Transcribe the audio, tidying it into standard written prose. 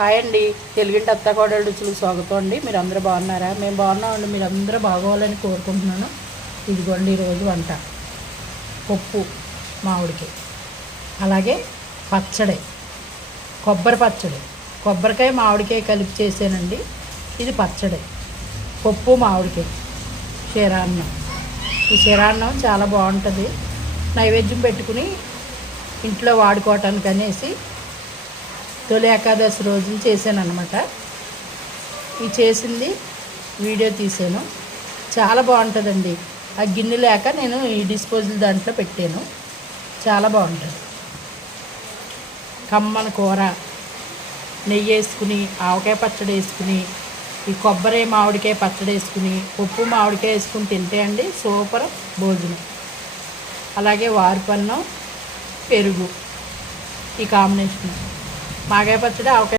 Hi అండి, తెలుగింటి అత్తకోడళ్ళ రుచులు స్వాగతం అండి. మీరు అందరూ బాగున్నారా? మేము బాగున్నామండి. మీరు అందరూ బాగోవాలని కోరుకుంటున్నాను. ఇదిగోండి ఈరోజు వంట పప్పు మామిడికాయ, అలాగే పచ్చడి, కొబ్బరి పచ్చడి, కొబ్బరికాయ మామిడికాయ కలిపి చేసానండి. ఇది పచ్చడి, పప్పు మామిడికాయ, క్షీరాన్నం. ఈ క్షీరాన్నం చాలా బాగుంటుంది. నైవేద్యం పెట్టుకుని ఇంట్లో వాడుకోవటానికి అనేసి తొలి ఏకాదశి రోజున చేశాను అనమాట. ఈ చేసింది వీడియో తీసాను. చాలా బాగుంటుందండి. ఆ గిన్నె లేక నేను ఈ డిస్పోజల్ దాంట్లో పెట్టాను. చాలా బాగుంటుంది. కమ్మన కూర, నెయ్యి వేసుకుని, ఆవకాయ పచ్చడి వేసుకుని, ఈ కొబ్బరి మామిడికాయ పచ్చడి వేసుకుని, ఉప్పు మామిడికాయ వేసుకుని తింటే అండి సూపర్ భోజనం. అలాగే వారిపన్నం, పెరుగు, ఈ కాంబినేషన్. మాగాయ పచ్చడి, ఆవకాయ